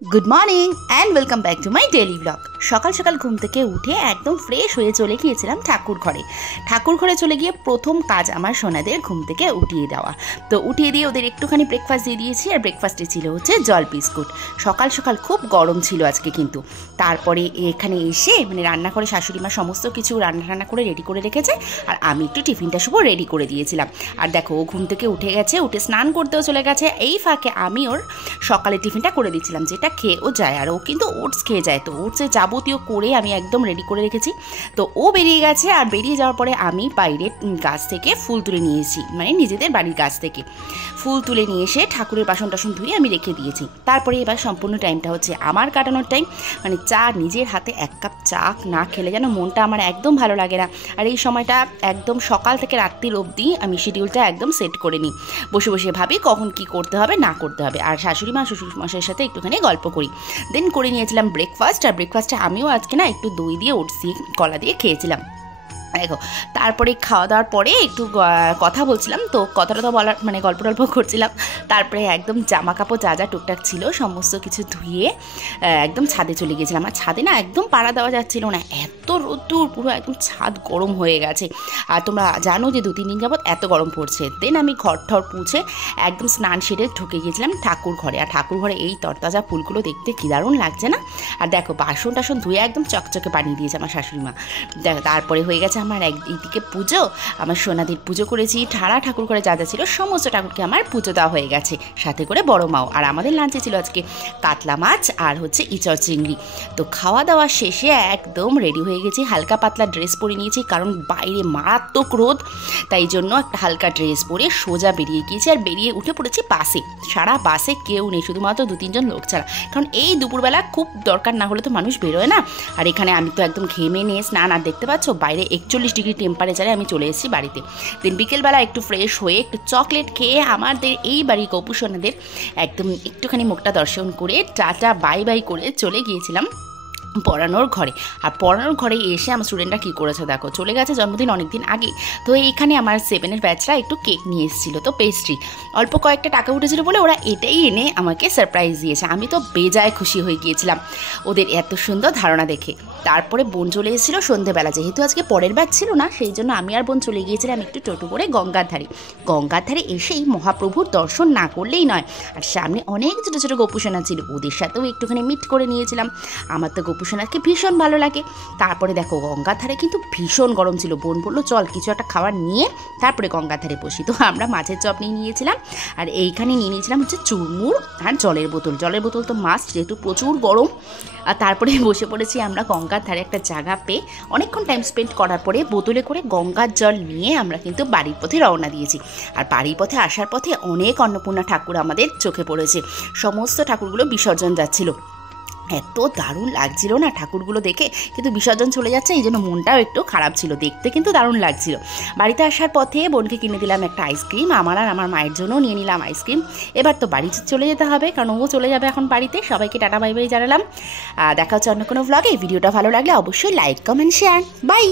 Good morning and welcome back to my daily blog. সকাল সকাল ঘুম থেকে উঠে একদম ফ্রেশ হয়ে চলে গিয়েছিলাম ঠাকুর ঘরে চলে গিয়ে প্রথম কাজ আমার সোনাদের ঘুম থেকে উঠিয়ে দেওয়া। তো উঠিয়ে দিয়ে ওদের একটুখানি ব্রেকফাস্ট দিয়ে দিয়েছি, আর ব্রেকফাস্টে ছিল হচ্ছে জল বিস্কুট। সকাল সকাল খুব গরম ছিল আজকে কিন্তু। তারপরে এখানে এসে রান্না করে শাশুড়ি মা সমস্ত কিছু রান্না করে রেডি করে রেখেছে, আর আমি একটু টিফিনটা শুভ রেডি করে দিয়েছিলাম। আর দেখো ও ঘুম থেকে উঠে গেছে, উঠে স্নান করতেও চলে গেছে। এই ফাঁকে আমি ওর সকালে টিফিনটা করে দিচ্ছিলাম, যেটা খেয়ে ও যায়। আর ও কিন্তু ওটস খেয়ে যায়, তো ওটসের যাবতীয় করে আমি একদম রেডি করে রেখেছি। তো ও বেরিয়ে গেছে, আর বেরিয়ে যাওয়ার পরে আমি বাইরের গাছ থেকে ফুল তুলে নিয়েছি, নিজেদের বাড়ির গাছ থেকে ফুল তুলে নিয়ে এসে ঠাকুরের বাসন টাসন ধুয়ে আমি রেখে দিয়েছি। তারপরে এবার সম্পূর্ণ টাইমটা হচ্ছে আমার কাটানোর টাইম। চা, নিজের হাতে এক কাপ চা না খেলে যেন মনটা আমার একদম ভালো লাগে না। আর এই সময়টা একদম সকাল থেকে রাত্রির অবধি আমি শিডিউলটা একদম সেট করে নিই, বসে বসে ভাবি কখন কি করতে হবে না করতে হবে। আর শাশুড়ি মা শ্বশুর মশাইয়ের সাথে একটুখানি গল্প করি। দেন করে নিয়েছিলাম ব্রেকফাস্ট, আর ব্রেকফাস্টে আমিও আজকে একটু দই দিয়ে ওটস দিয়ে কলা দিয়ে খেয়েছিলাম। দেখো, তারপরে খাওয়া দাওয়ার পরে একটু কথা বলছিলাম, তো কথাটা তো বলার গল্প টল্প করছিলাম। তারপরে একদম জামা কাপড় যা যা টুকটাক ছিল সমস্ত কিছু ধুয়ে একদম ছাদে চলে গিয়েছিলাম। আর ছাদে একদম পাড়া দেওয়া যাচ্ছিল না, এত রোদ্দুর, পুরো একদম ছাদ গরম হয়ে গেছে। আর তোমরা জানো যে 2-3 দিন যাবত এত গরম পড়ছে। দেন আমি ঘর ঠর পুছে একদম স্নান সেরে ঢুকে গিয়েছিলাম ঠাকুর ঘরে। আর ঠাকুর ঘরে এই তরতাজা ফুলগুলো দেখতে কী দারুণ লাগছে না। আর দেখো, বাসন টাসন ধুয়ে একদম চকচকে বানিয়ে দিয়েছে আমার শাশুড়ি মা। দেখো, তারপরে হয়ে গেছে আমার এইদিকে পুজো। আমার সোনাদের পুজো করেছি, ঠাকুর ঘরে যা যা ছিল সমস্ত ঠাকুরকে আমার পুজো দেওয়া হয়ে গেছে, সাথে করে বড় মাও। আর আমাদের লাঞ্চে ছিল আজকে কাতলা মাছ আর হচ্ছে ইঁচড় চিংড়ি। তো খাওয়া দাওয়া শেষে একদম রেডি হয়ে গেছি, হালকা পাতলা ড্রেস পরে নিয়েছি, কারণ বাইরে মারাত্মক রোদ। তাই জন্য একটা হালকা ড্রেস পরে সোজা বেরিয়ে গিয়েছি। আর বেরিয়ে উঠে পড়েছি বাসে। সারা বাসে কেউ নেই, শুধুমাত্র 2-3 জন লোক ছাড়া। কারণ এই দুপুরবেলা খুব দরকার না হলে তো মানুষ বেরোয় না। আর এখানে আমি তো একদম ঘেমে নিয়ে স্নান, আর দেখতে পাচ্ছ বাইরে 41 ডিগ্রি টেম্পারেচারে আমি চলে এসেছি বাড়িতে। দেন বিকেলবেলা একটু ফ্রেশ হয়ে একটু চকলেট খেয়ে আমাদের এই বাড়ির গপু সোনাদের একদম একটুখানি মুখটা দর্শন করে টাটা বাই বাই করে চলে গিয়েছিলাম পড়ানোর ঘরে। আর পড়ানোর ঘরে এসে আমার স্টুডেন্টরা কী করেছে দেখো, চলে গেছে জন্মদিন অনেকদিন আগে। তো এইখানে আমার 7-এর ব্যাচরা একটু কেক নিয়ে এসেছিলো, তো পেস্ট্রি অল্প কয়েকটা টাকা উঠেছিল বলে ওরা এটাই এনে আমাকে সারপ্রাইজ দিয়েছে। আমি তো বেজায় খুশি হয়ে গিয়েছিলাম ওদের এত সুন্দর ধারণা দেখে। তারপরে বোন চলে এসেছিলো সন্ধেবেলা, যেহেতু আজকে পরের ব্যাচ ছিল না, সেই জন্য আমি আর বোন চলে গিয়েছিলাম একটু টোটো করে গঙ্গার ধারে এসেই মহাপ্রভুর দর্শন না করলেই নয়। আর সামনে অনেক ছোটো ছোটো গোপুসোনা ছিল, ওদের সাথেও একটুখানি মিট করে নিয়েছিলাম। আমার তো গোপুসোনাকে ভীষণ ভালো লাগে। তারপরে দেখো, গঙ্গার ধারে কিন্তু ভীষণ গরম ছিল। বোন বললো চল কিছু একটা খাবার নিয়ে তারপরে গঙ্গার ধারে বসি। তো আমরা মাছের চপ নিয়ে নিয়েছিলাম, আর এইখানে নিয়ে নিয়েছিলাম হচ্ছে চুরমুর আর জলের বোতল তো মাস্ট, যেহেতু প্রচুর গরম। আর তারপরে বসে পড়েছি আমরা গঙ্গার ধারে একটা জায়গা পেয়ে। অনেকক্ষণ টাইম স্পেন্ড করার পরে বোতলে করে গঙ্গার জল নিয়ে আমরা কিন্তু বাড়ির পথে রওনা দিয়েছি। আর বাড়ির পথে আসার পথে অনেক অন্নপূর্ণা ঠাকুর আমাদের চোখে পড়েছে। সমস্ত ঠাকুরগুলো বিসর্জন যাচ্ছিল, এত দারুণ লাগছিল না ঠাকুরগুলো দেখে। কিন্তু বিসর্জন চলে যাচ্ছে, এই জন্য মনটাও একটু খারাপ ছিল, দেখতে কিন্তু দারুণ লাগছিল। বাড়িতে আসার পথে বোনকে কিনে দিলাম একটা আইসক্রিম, আমার আর আমার মায়ের জন্য নিয়ে নিলাম আইসক্রিম। এবার তো বাড়ি চলে যেতে হবে, কারণ ও চলে যাবে এখন বাড়িতে। সবাইকে টাটা বাই বাই জানালাম। দেখা হচ্ছে অন্য কোনো ভ্লগে। ভিডিওটা ভালো লাগলে অবশ্যই লাইক, কমেন্ট, শেয়ার। বাই।